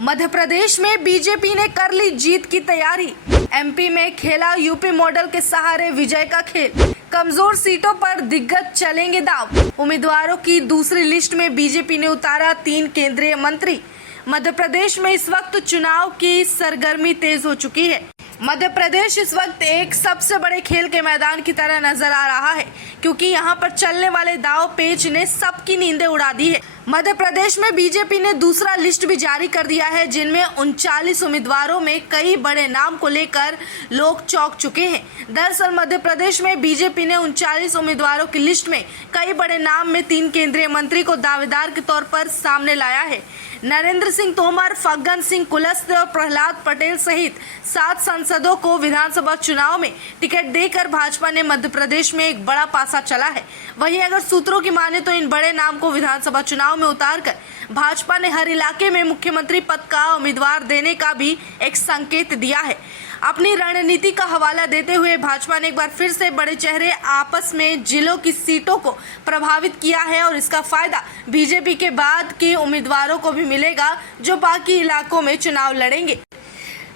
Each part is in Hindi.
मध्य प्रदेश में बीजेपी ने कर ली जीत की तैयारी। एमपी में खेला यूपी मॉडल के सहारे विजय का खेल। कमजोर सीटों पर दिग्गज चलेंगे दांव। उम्मीदवारों की दूसरी लिस्ट में बीजेपी ने उतारा 3 केंद्रीय मंत्री। मध्य प्रदेश में इस वक्त चुनाव की सरगर्मी तेज हो चुकी है। मध्य प्रदेश इस वक्त एक सबसे बड़े खेल के मैदान की तरह नजर आ रहा है, क्योंकि यहां पर चलने वाले दाव पेच ने सबकी नींदें उड़ा दी है। मध्य प्रदेश में बीजेपी ने दूसरा लिस्ट भी जारी कर दिया है, जिनमें 39 उम्मीदवारों में कई बड़े नाम को लेकर लोग चौंक चुके हैं। दरअसल मध्य प्रदेश में बीजेपी ने 39 उम्मीदवारों की लिस्ट में कई बड़े नाम में 3 केंद्रीय मंत्री को दावेदार के तौर पर सामने लाया है। नरेंद्र सिंह तोमर, फग्गन सिंह कुलस्ते और प्रहलाद पटेल सहित 7 सांसदों को विधानसभा चुनाव में टिकट देकर भाजपा ने मध्य प्रदेश में एक बड़ा पासा चला है। वहीं अगर सूत्रों की माने तो इन बड़े नाम को विधानसभा चुनाव में उतारकर भाजपा ने हर इलाके में मुख्यमंत्री पद का उम्मीदवार देने का भी एक संकेत दिया है। अपनी रणनीति का हवाला देते हुए भाजपा ने एक बार फिर से बड़े चेहरे आपस में जिलों की सीटों को प्रभावित किया है और इसका फायदा बीजेपी के बाद के उम्मीदवारों को भी मिलेगा, जो बाकी इलाकों में चुनाव लड़ेंगे।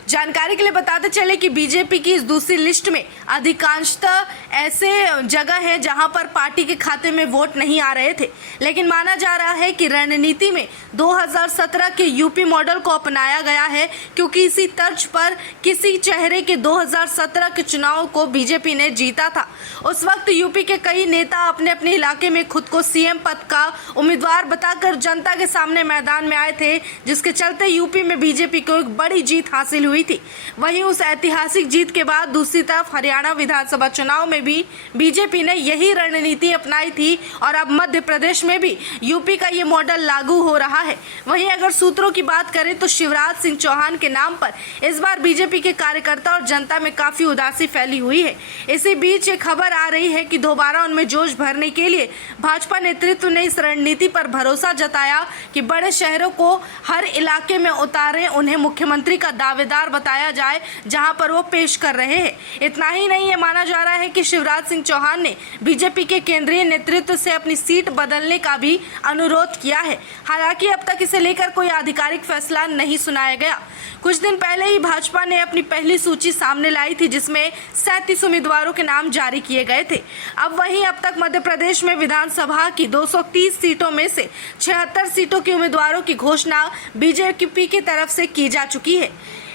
जानकारी के लिए बताते चले कि बीजेपी की इस दूसरी लिस्ट में अधिकांशतः ऐसे जगह हैं जहां पर पार्टी के खाते में वोट नहीं आ रहे थे, लेकिन माना जा रहा है कि रणनीति में 2017 के यूपी मॉडल को अपनाया गया है, क्योंकि इसी तर्ज पर किसी चेहरे के 2017 के चुनाव को बीजेपी ने जीता था। उस वक्त यूपी के कई नेता अपने अपने इलाके में खुद को सीएम पद का उम्मीदवार बताकर जनता के सामने मैदान में आए थे, जिसके चलते यूपी में बीजेपी को एक बड़ी जीत हासिल हुई थी। वहीं उस ऐतिहासिक जीत के बाद दूसरी तरफ हरियाणा विधानसभा चुनाव में भी बीजेपी ने यही रणनीति अपनाई थी और अब मध्य प्रदेश में भी यूपी का ये मॉडल लागू हो रहा है। वहीं अगर सूत्रों की बात करें तो शिवराज सिंह चौहान के नाम पर इस बार बीजेपी के कार्यकर्ता और जनता में काफी उदासी फैली हुई है। इसी बीच ये खबर आ रही है कि दोबारा उनमें जोश भरने के लिए भाजपा नेतृत्व ने इस रणनीति पर भरोसा जताया कि बड़े शहरों को हर इलाके में उतारे, उन्हें मुख्यमंत्री का दावेदार बताया जाए जहां पर वो पेश कर रहे हैं। इतना ही नहीं, ये माना जा रहा है कि शिवराज सिंह चौहान ने बीजेपी के केंद्रीय नेतृत्व से अपनी सीट बदलने का भी अनुरोध किया है। हालांकि अब तक इसे लेकर कोई आधिकारिक फैसला नहीं सुनाया गया। कुछ दिन पहले ही भाजपा ने अपनी पहली सूची सामने लाई थी, जिसमें 37 उम्मीदवारों के नाम जारी किए गए थे। अब वहीं अब तक मध्य प्रदेश में विधानसभा की 230 सीटों में से 76 सीटों के उम्मीदवारों की घोषणा बीजेपी की तरफ से की जा चुकी है।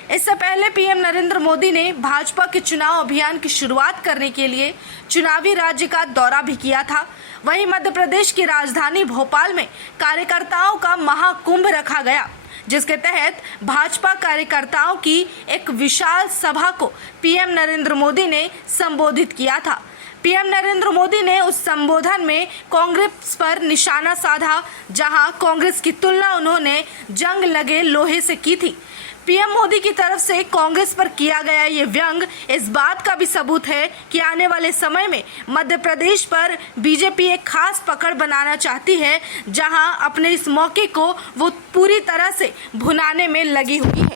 इससे पहले पीएम नरेंद्र मोदी ने भाजपा के चुनाव अभियान की शुरुआत करने के लिए चुनावी राज्य का दौरा भी किया था। वहीं मध्य प्रदेश की राजधानी भोपाल में कार्यकर्ताओं का महाकुंभ रखा गया, जिसके तहत भाजपा कार्यकर्ताओं की एक विशाल सभा को पीएम नरेंद्र मोदी ने संबोधित किया था। पीएम नरेंद्र मोदी ने उस संबोधन में कांग्रेस पर निशाना साधा, जहां कांग्रेस की तुलना उन्होंने जंग लगे लोहे से की थी। पीएम मोदी की तरफ से कांग्रेस पर किया गया ये व्यंग इस बात का भी सबूत है कि आने वाले समय में मध्य प्रदेश पर बीजेपी एक खास पकड़ बनाना चाहती है, जहां अपने इस मौके को वो पूरी तरह से भुनाने में लगी हुई है।